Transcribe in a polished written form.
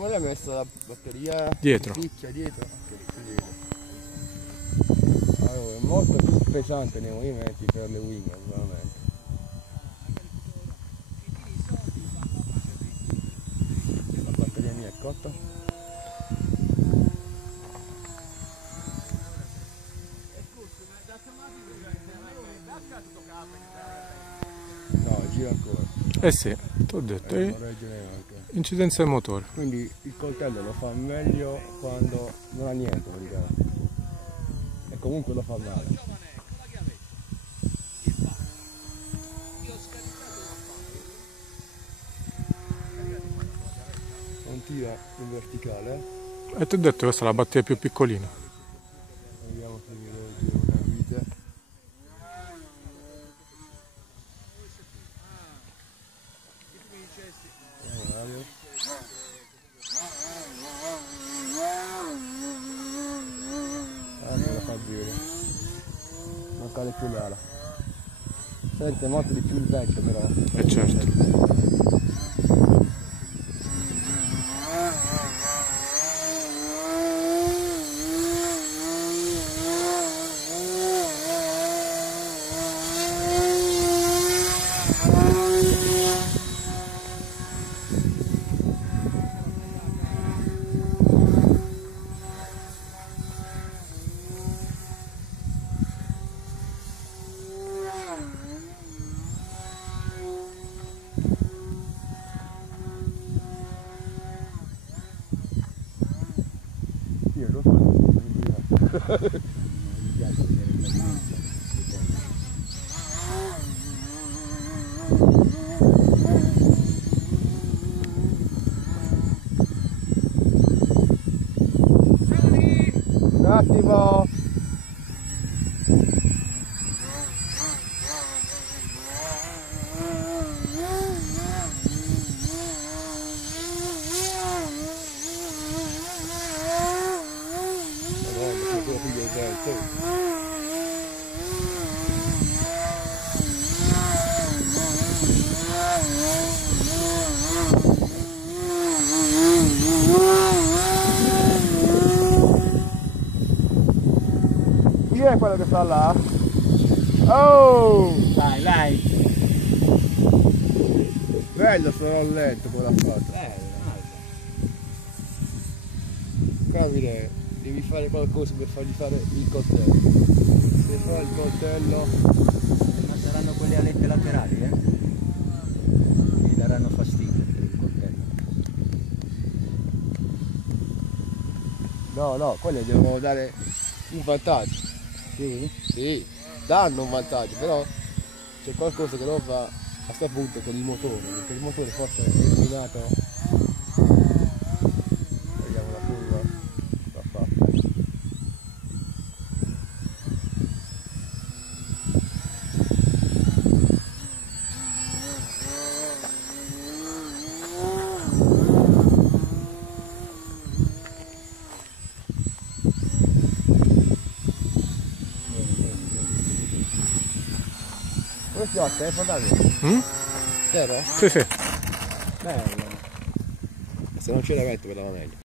Come l'hai messa la batteria? Dietro. Picchia dietro? Ok, si vede. Allora, è molto più pesante nei movimenti per le wing, ovviamente. La batteria mia è cotta? No, gira ancora. Eh sì, ti ho detto, Non regge neanche. incidenza del motore. Quindi il coltello lo fa meglio quando non ha niente praticamente. E comunque lo fa male. Non tira in verticale. E ti ho detto, questa è la batteria più piccolina. Vediamo se mi legge una vite. Me la fa bene. Non cade più l'ala. Sente molto di più il vecchio però. Certo. Io lo so, non mi piace vedere il movimento. Un attimo! Chi è quello che sta là? Oh! Vai, vai! Bello sto rallento come l'ha fatto. Capire, devi fare qualcosa per fargli fare il coltello. Se fa il coltello... Ma saranno quelle alette laterali, Gli daranno fastidio per il coltello. No, quelle devono dare un vantaggio. Sì? Sì, danno un vantaggio, però c'è qualcosa che non va a questo punto con il motore, perché il motore forse è illuminato. Vediamo la curva, l'ha fatta. Questo è a te, fondamentalmente. Terra? Sì, sì. Bello. Se non ce la metto me la va meglio.